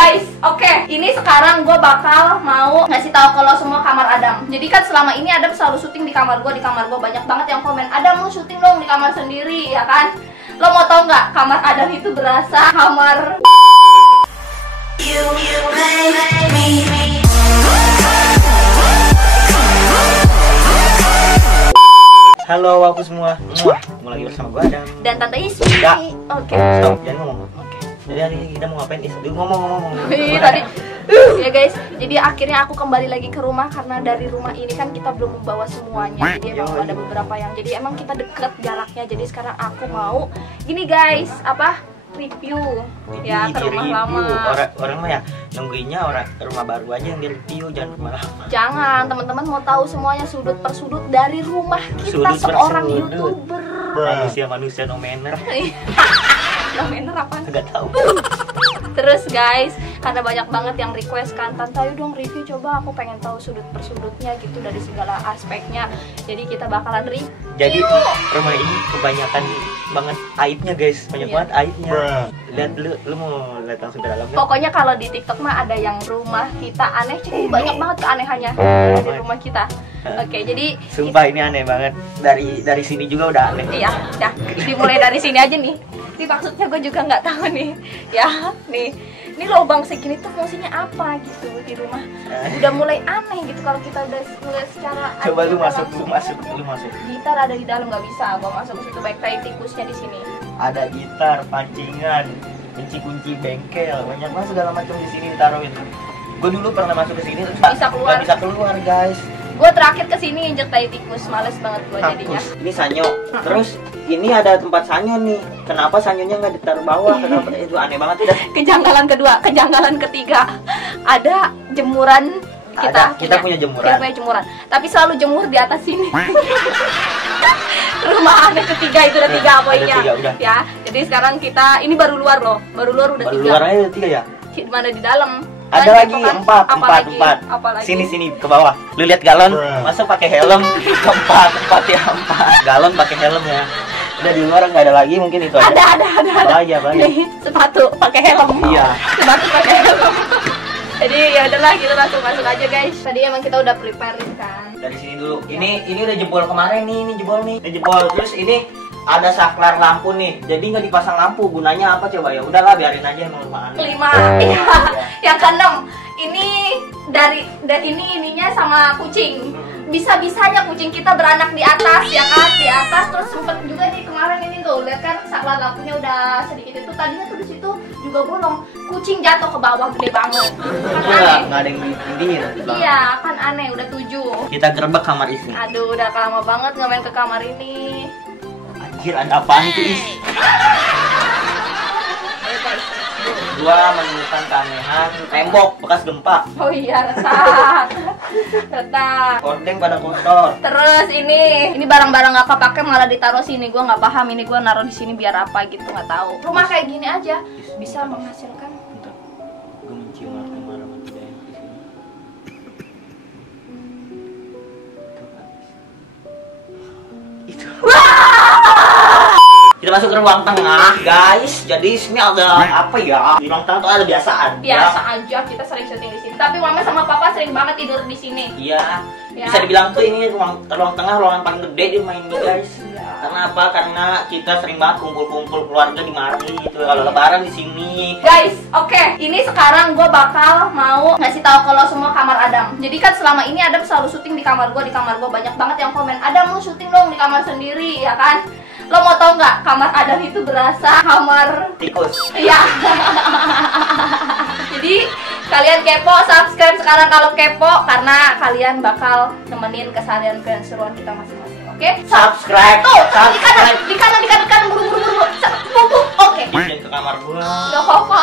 Guys, oke. Ini sekarang gue bakal mau ngasih tahu ke lo semua kamar Adam. Jadi kan selama ini Adam selalu syuting di kamar gue. Di kamar gue banyak banget yang komen, Adam mau syuting dong di kamar sendiri, ya kan? Lo mau tau nggak? Kamar Adam itu berasa kamar. Halo aku semua. Ketemu lagi bersama gue Adam Dan Tante Ismi. Oke. Stop, jangan ngomong. Oke. Jadi hari ini kita mau ngapain? Ngomong. Tadi. Ya guys, jadi akhirnya aku kembali lagi ke rumah karena dari rumah ini kan kita belum membawa semuanya. Jadi emang ada beberapa yang. Jadi emang kita deket jaraknya. Jadi sekarang aku mau gini guys, review ya ke rumah lama. Orang mah ya nungguinnya orang rumah baru aja yang di review, jangan rumah lama. Jangan, teman-teman mau tahu semuanya sudut per sudut dari rumah kita seorang YouTuber. Manusia no manner. No manner apa? Enggak tahu. Terus guys, karena banyak banget yang request kan, Tante ayo dong review, coba aku pengen tahu sudut per sudutnya gitu dari segala aspeknya. Jadi kita bakalan review. Jadi rumah ini kebanyakan banget aibnya guys, banyak banget aibnya. Lihat lu mau lihat langsung ke dalamnya. Pokoknya kalau di TikTok mah ada yang rumah kita aneh, banyak banget keanehannya di rumah kita. Oke, jadi sumpah ini aneh banget. Dari sini juga udah aneh. Iya, dah. Dimulai dari sini aja nih. Ini maksudnya gue juga nggak tahu nih. Ya, nih. Ini lubang segini tuh fungsinya apa gitu di rumah. Udah mulai aneh gitu kalau kita udah mulai secara. Coba lu masuk. Gitar ada di dalam nggak bisa. Gua masuk ke situ, baik tai tikusnya di sini. Ada gitar, pancingan, kunci bengkel, banyak banget segala macam di sini ditaruhin. Gue dulu pernah masuk ke sini terus nggak bisa keluar guys. Gue terakhir kesini injek tai tikus, males banget gue jadinya. Ini sanyo, terus ini ada tempat sanyo nih. Kenapa sanyonya nggak ditaruh bawah? Kenapa? Itu aneh banget udah. Kejanggalan kedua, kejanggalan ketiga, ada jemuran kita punya jemuran. Kita punya jemuran, tapi selalu jemur di atas sini. Rumah aneh ketiga itu udah tiga poinnya. Ya, jadi sekarang kita ini baru luar loh, baru luar udah tiga. Baru luar aja udah tiga ya? Di mana di dalam? Ada lagi empat. Sini ke bawah. Lu lihat galon, masa pakai helm? Empat ya. Galon pakai helm ya. Udah di luar nggak ada lagi, mungkin itu aja. Ada. Apa aja? Sepatu pakai helm. Iya. Sepatu pakai helm. Jadi ya udahlah, kita langsung masuk aja guys. Tadi emang kita udah prepare kan. Dari sini dulu. Ini udah jebol kemarin nih, ini jebol nih. Ini jebol. Terus ini ada saklar lampu nih. Jadi nggak dipasang lampu. Gunanya apa coba ya? Udahlah biarin aja emang rumah aneh. 5. Iya. Yang ke-6. Ini dari ininya sama kucing. Bisa-bisanya kucing kita beranak di atas ya kan, di atas. Terus sempet juga nih kemarin ini tuh, lihat kan saklar lampunya udah sedikit itu, tadinya tuh di situ juga bolong, kucing jatuh ke bawah gede banget. Kan aneh. Nggak ada yang diindihin. Iya kan aneh, udah 7. Kita gerbek kamar Ismi. Aduh udah lama banget nggak main ke kamar ini. Anjir, ada apaan tuh Is? Gua menemukan keanehan tembok bekas gempa. Oh iya, retak. Kordeng pada kotor. Terus ini barang-barang nggak kepake malah ditaruh sini. Gua nggak paham ini gua naruh di sini biar apa gitu, nggak tahu. Rumah kayak gini aja bisa menghasilkan. Gue mencium aroma tidak enak di sini. Itu. Kita masuk ke ruang tengah, guys. Jadi sini ada apa ya? Di ruang tengah tuh ada biasaan. Biasa aja, kita sering syuting di sini. Tapi mama sama papa sering banget tidur di sini. Iya. Bisa dibilang tuh ini ruang tengah, ruangan paling gede di rumah ini, guys. Karena apa? Karena kita sering banget kumpul-kumpul keluarga di mari gitu. Kalau lebaran di sini. Guys, oke. Ini sekarang gue bakal mau ngasih tahu ke lo semua kamar Adam. Jadi kan selama ini Adam selalu syuting di kamar gue. Di kamar gue banyak banget yang komen, Adam mau syuting dong di kamar sendiri, ya kan? Lo mau tau nggak? Kamar Adam itu berasa kamar tikus. Iya. Jadi kalian kepo, subscribe sekarang kalau kepo, karena kalian bakal nemenin keseharian keseruan kita masing-masing. Oke? Subscribe. Tuh, di kanan, buru. Oke. Ke kamar gua. Gak apa-apa.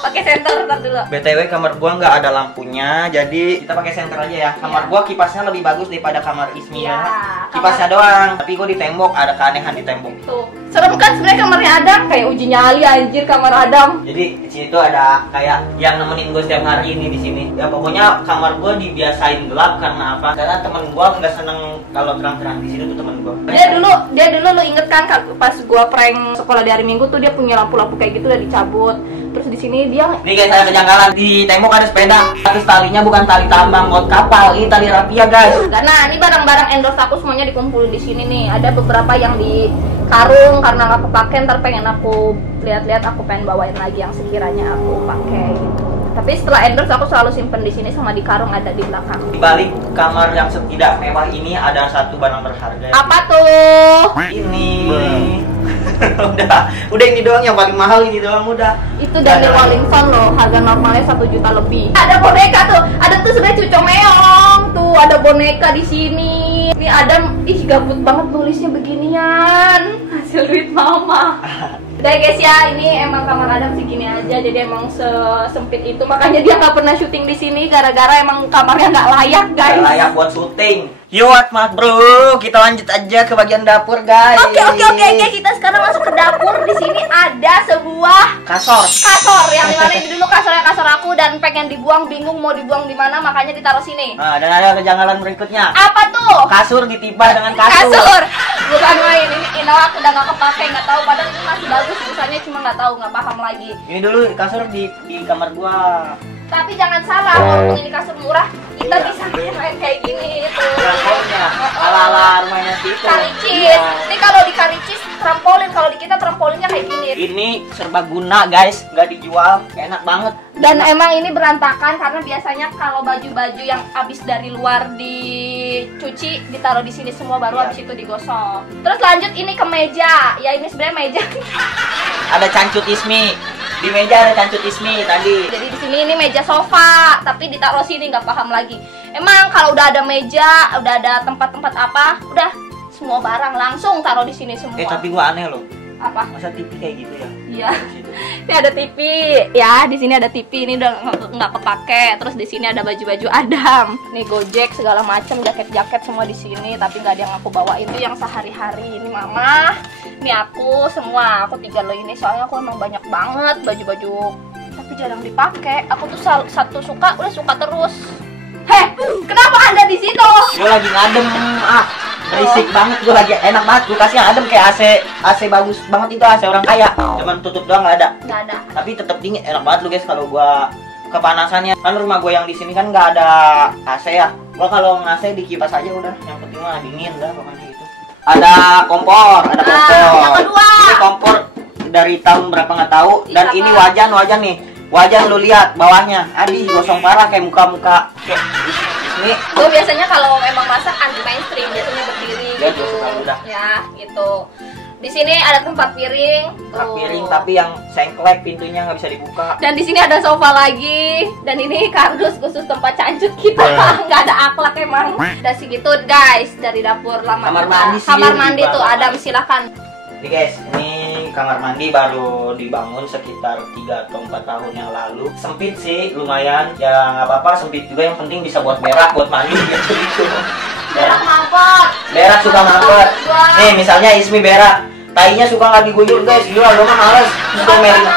Pakai senter ntar dulu. BTW kamar gua nggak ada lampunya, jadi kita pakai senter aja ya. Kamar gua kipasnya lebih bagus daripada kamar Ismi ya. Kipasnya doang, tapi gua di tembok ada keanehan di tembok. Tuh. Serem kan sebenarnya kamarnya Adam, kayak uji nyali anjir kamar Adam. Jadi di sini tuh ada kayak yang nemenin gue setiap hari ini di sini. Ya pokoknya kamar gue dibiasain gelap karena apa? Karena temen gue nggak seneng kalau terang-terang di sini tuh temen gue. Dia dulu lu inget kan pas gue prank sekolah di hari Minggu tuh dia punya lampu-lampu kayak gitu udah dicabut. Terus di sini dia. Nih guys, ada kejanggalan di tembok ada sepeda. Terus talinya bukan tali tambang ngot kapal, ini tali rapia guys. Nah, ini barang-barang endorse aku semuanya dikumpulin di sini nih. Ada beberapa yang di karung karena nggak kepake, ntar pengen aku lihat-lihat, aku pengen bawain lagi yang sekiranya aku pakai gitu. Tapi setelah endorse aku selalu simpen di sini sama di karung ada di belakang. Di balik kamar yang tidak mewah ini ada satu barang berharga. Apa tuh? Ini. udah ini doang yang paling mahal, ini doang udah. Itu dari Wellington loh, harga normalnya 1 juta lebih. Ada boneka tuh, ada tuh sebenarnya cucok meong tuh, ada boneka di sini. Ini Adam, ih gabut banget nulisnya beginian, hasil duit mama. Udah guys ya, ini emang kamar Adam segini aja, jadi emang sesempit itu, makanya dia nggak pernah syuting di sini gara-gara emang kamarnya nggak layak guys. Nggak layak buat syuting. Yuk, Mat bro, kita lanjut aja ke bagian dapur guys. Oke, kita sekarang masuk ke dapur. Di sini ada sebuah kasur yang dimana ini dulu kasur aku dan pengen dibuang, bingung mau dibuang di mana, makanya ditaruh sini. Nah, dan ada kejanggalan berikutnya. Apa tuh? Kasur ditipa dengan kasur. Bukan main, ini aku udah nggak kepake, nggak tahu, padahal ini masih bagus busanya, cuma nggak tahu, nggak paham lagi. Ini dulu kasur di kamar gua. Tapi jangan salah, walaupun ini kasur murah, kita bisa main kayak gini tuh. Trampolin ala rumahnya situ. Karicis. Ini kalau di Karicis trampolin, kalau di kita trampolinnya kayak gini. Ini serbaguna guys, nggak dijual, enak banget. Dan emang ini berantakan karena biasanya kalau baju-baju yang habis dari luar dicuci ditaruh di sini semua, baru habis itu digosok. Terus lanjut ini ke meja. Ya ini sebenarnya meja. Ada cancut Ismi. Di meja ada cancut Ismi tadi. Jadi di sini ini meja sofa, tapi ditaruh sini nggak paham lagi. Emang kalau udah ada meja, udah ada tempat-tempat apa, udah semua barang langsung taruh di sini semua. Tapi gua aneh loh. Apa? Masa TV kayak gitu ya? Iya. Ini ada TV, ya di sini ada TV, ini udah nggak kepake. Terus di sini ada baju-baju Adam, nih Gojek segala macam, jaket-jaket semua di sini. Tapi nggak ada yang aku bawa, itu yang sehari-hari. Ini Mama, ini aku semua. Aku 3 loh ini, soalnya aku emang banyak banget baju-baju, tapi jarang dipakai. Aku tuh satu suka, udah suka terus. Heh, kenapa Anda di situ? Gue lagi ngadem, berisik banget, gue lagi enak banget, gue kasih yang adem kayak AC bagus banget, itu AC orang kaya, cuman tutup doang nggak ada, tapi tetap dingin, enak banget lu guys. Kalau gue kepanasannya, kan rumah gue yang di sini kan nggak ada AC ya, gue kalau nge-AC di kipas aja udah, yang penting mah dingin dah pokoknya itu. Ada kompor, yang kedua. Ini kompor dari tahun berapa nggak tahu, dan ini wajan nih, wajan lu lihat bawahnya, aduh gosong parah kayak muka ini. Gue biasanya kalau emang masak anti mainstream, biasanya berdiri gitu. Ya, gitu. Di sini ada tempat piring. Piring tapi yang sengklek, pintunya nggak bisa dibuka. Dan di sini ada sofa lagi. Dan ini kardus khusus tempat cancut kita. Nggak ada akhlak emang. Dan segitu guys dari dapur lama. Kamar mandi tuh Adam, silakan. Nih guys, ini kamar mandi baru dibangun sekitar 3 atau 4 tahun yang lalu. Sempit sih, lumayan. Ya nggak apa-apa, sempit juga, yang penting bisa buat berak, buat mandi gitu. Berak mampet. Berak suka mampet. Nih misalnya Ismi berak, tainya suka nggak diguyur guys. Gila, lo mah males. Suka merin.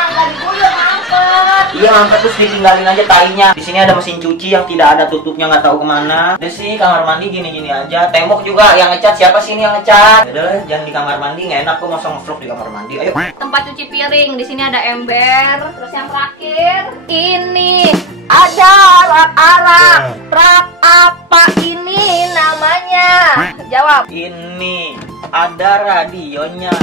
Iya mampet, terus ditinggalin aja tainya. Di sini ada mesin cuci yang tidak ada tutupnya, nggak tahu kemana. Udah sih kamar mandi gini-gini aja. Tembok juga yang ngecat, siapa sih ini yang ngecat? Udah, jangan di kamar mandi, nggak enak kok masa nge-vlog di kamar mandi. Ayo. Tempat cuci piring, di sini ada ember. Terus yang terakhir ini ada rak-arak. Rak apa ini namanya? Jawab. Ini ada radionya,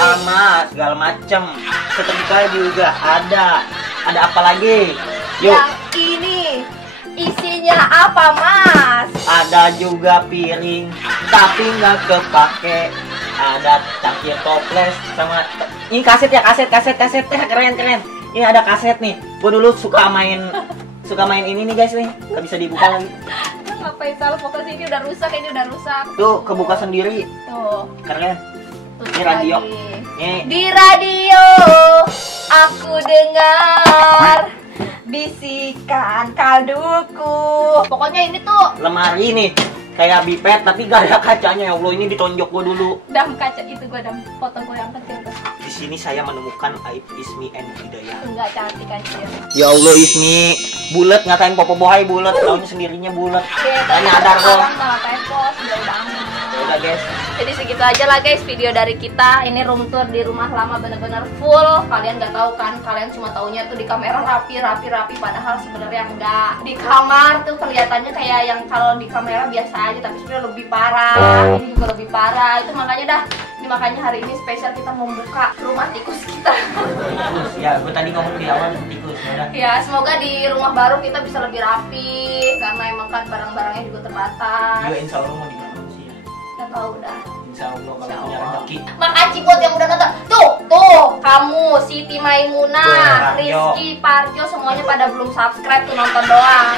sama segala macem. Setrika juga ada. Ada apa lagi? Yuk. Yang ini isinya apa mas? Ada juga piring, tapi nggak kepake. Ada cangkir toples sama ini kaset ya, kaset keren. Ini ada kaset nih. Gue dulu suka main ini nih guys nih, nggak bisa dibuka lagi. Ngapain salah, pokoknya ini udah rusak, Tuh kebuka sendiri. Tuh. Keren. Ini radio. Di radio aku dengar bisikan kalduku. Pokoknya ini tuh lemari nih, kayak bipet tapi gak ada kacanya. Ya Allah, ini ditonjok gua dulu. Dam kaca itu gua, dam foto gua yang kecil tuh. Di sini saya menemukan aib Ismi and Hidayah. Enggak cantik anjir. Ya Allah Ismi, bulat, ngatain Popo Bohai bulat, taunya sendirinya bulat. Tanya nyadar kok. Malah tepos, udah aman. Udah guys. Jadi segitu aja lah guys video dari kita. Ini room tour di rumah lama bener-bener full. Kalian nggak tahu kan, kalian cuma taunya tuh di kamera rapi, padahal sebenarnya enggak. Di kamar tuh kelihatannya kayak yang kalau di kamera biasa aja, tapi sebenarnya lebih parah. Ini juga lebih parah. Itu makanya dah, ini makanya hari ini spesial kita membuka rumah tikus kita. Ya, gue tadi ngomong di awal tikus, udah. Ya, semoga di rumah baru kita bisa lebih rapi karena emang kan barang-barangnya juga terbatas. Yo, insya Allah mau di mana sih ya? Nggak tahu dah. Insya Allah kalau punya rezeki. Makasih buat yang udah nonton. Tuh, kamu, Siti Maimunah, Parjo. Rizky, Parjo, semuanya pada belum subscribe tuh, nonton doang.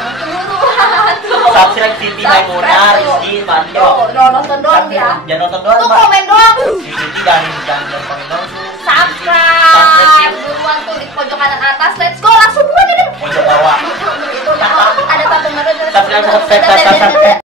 Tuh. Subscribe Siti Maimunah, Rizky, Parjo. Tuh, nonton doang dia. Jangan nonton doang, Tuh Pak. komen doang. Si Siti jangan komen doang. Subscribe duluan tuh di pojok kanan atas. Let's go, langsung buruan ini. Pojok bawah. Itu ada satu merah. Subscribe.